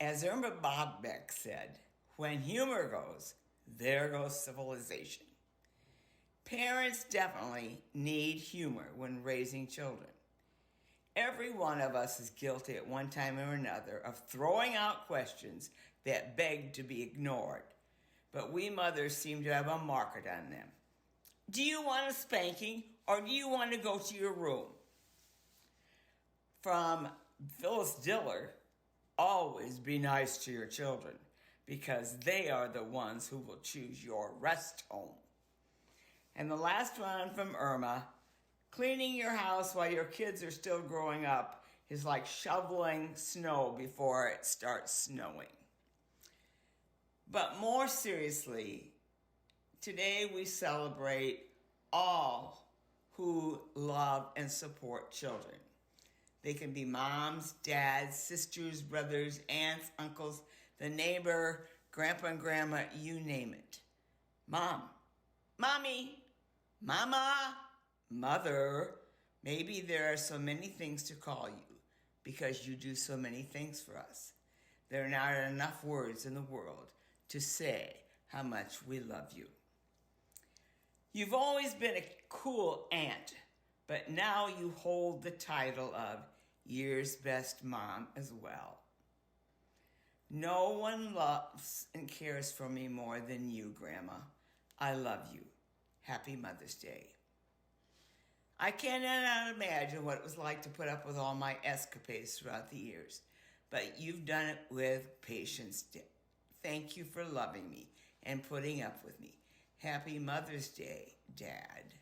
As Irma Bobbeck said, when humor goes, there goes civilization. Parents definitely need humor when raising children. Every one of us is guilty at one time or another of throwing out questions that beg to be ignored, but we mothers seem to have a market on them. Do you want a spanking or do you want to go to your room? From Phyllis Diller, always be nice to your children because they are the ones who will choose your rest home. And the last one from Irma, cleaning your house while your kids are still growing up is like shoveling snow before it starts snowing. But more seriously, today we celebrate all who love and support children. They can be moms, dads, sisters, brothers, aunts, uncles, the neighbor, grandpa and grandma, you name it. Mom, mommy, mama, mother. Maybe there are so many things to call you because you do so many things for us. There are not enough words in the world to say how much we love you. You've always been a cool aunt, but now you hold the title of Year's Best Mom as well. No one loves and cares for me more than you, Grandma. I love you. Happy Mother's Day. I cannot imagine what it was like to put up with all my escapades throughout the years, but you've done it with patience. Thank you for loving me and putting up with me. Happy Mother's Day, Dad.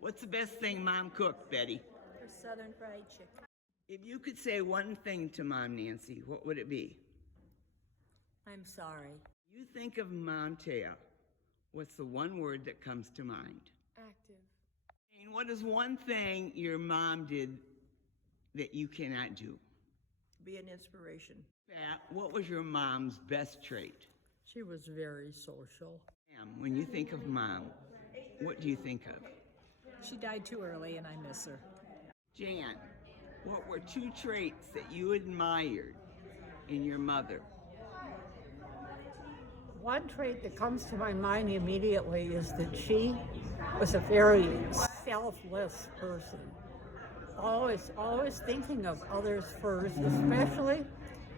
What's the best thing Mom cooked, Betty? Her Southern fried chicken. If you could say one thing to Mom Nancy, what would it be? I'm sorry. You think of Mom Taya. What's the one word that comes to mind? Active. And what is one thing your mom did that you cannot do? Be an inspiration. Pat, what was your mom's best trait? She was very social. Ma'am, when you think of Mom, what do you think of? She died too early and I miss her. Jan, what were two traits that you admired in your mother? One trait that comes to my mind immediately is that she was a very selfless person. Always thinking of others first,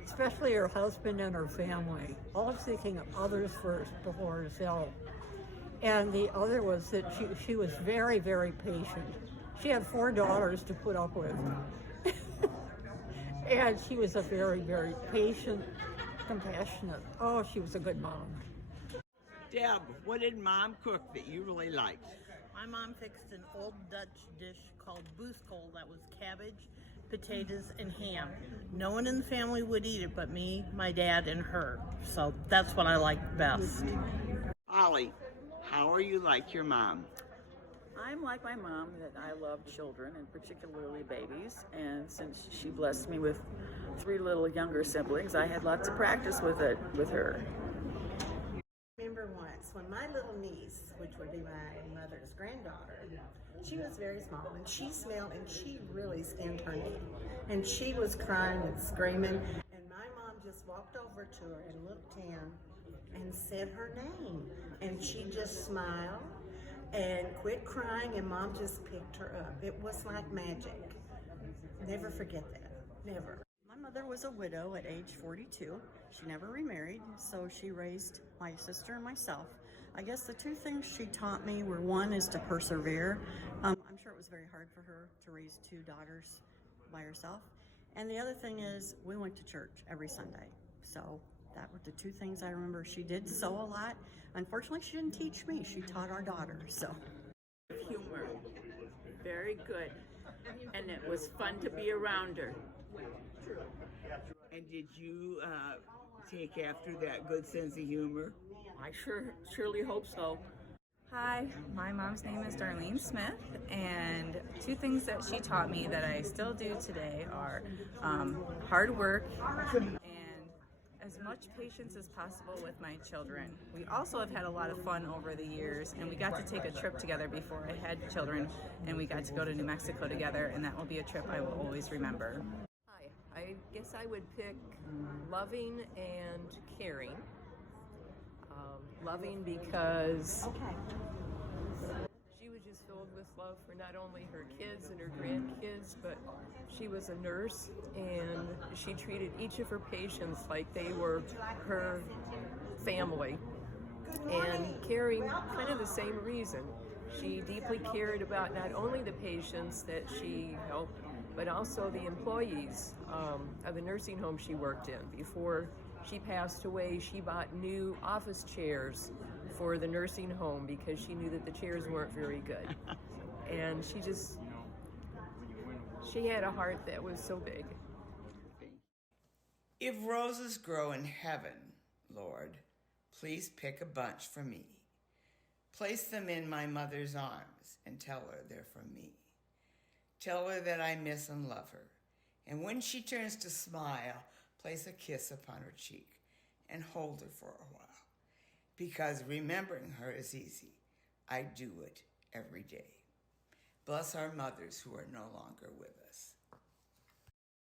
especially her husband and her family. Always thinking of others first before herself. And the other was that she was very, very patient. She had 4 daughters to put up with. And she was a very, very patient, compassionate. Oh, she was a good mom. Deb, what did Mom cook that you really liked? My mom fixed an old Dutch dish called boeskool that was cabbage, potatoes, and ham. No one in the family would eat it but me, my dad, and her. So that's what I liked best. Ollie, how are you like your mom? I'm like my mom, that I love children and particularly babies, and since she blessed me with 3 little younger siblings, I had lots of practice with her. I remember once when my little niece, which would be my mother's granddaughter, she was very small and she smelled and she really skinned her knee and she was crying and screaming, and my mom just walked over to her and looked in and said her name, and she just smiled and quit crying, and Mom just picked her up. It was like magic. Never forget that. Never. My mother was a widow at age 42. She never remarried, so she raised my sister and myself. I guess the 2 things she taught me were, one is to persevere. I'm sure it was very hard for her to raise 2 daughters by herself. And the other thing is we went to church every Sunday. So that were the 2 things I remember. She did sew a lot. Unfortunately, she didn't teach me. She taught our daughter, so. Humor, very good, and it was fun to be around her. And did you take after that good sense of humor? I surely hope so. Hi, my mom's name is Darlene Smith, and 2 things that she taught me that I still do today are hard work and as much patience as possible with my children. We also have had a lot of fun over the years, and we got to take a trip together before I had children, and we got to go to New Mexico together, and that will be a trip I will always remember. Hi, I guess I would pick loving and caring. Loving because she was just filled with love for not only her kids and her grandkids, but she was a nurse and she treated each of her patients like they were her family. And caring, kind of the same reason. She deeply cared about not only the patients that she helped, but also the employees of the nursing home she worked in. Before she passed away, she bought new office chairs for the nursing home because she knew that the chairs weren't very good. And she had a heart that was so big. If roses grow in heaven, Lord, please pick a bunch for me. Place them in my mother's arms and tell her they're from me. Tell her that I miss and love her. And when she turns to smile, place a kiss upon her cheek and hold her for a while. Because remembering her is easy. I do it every day. Bless our mothers who are no longer with us.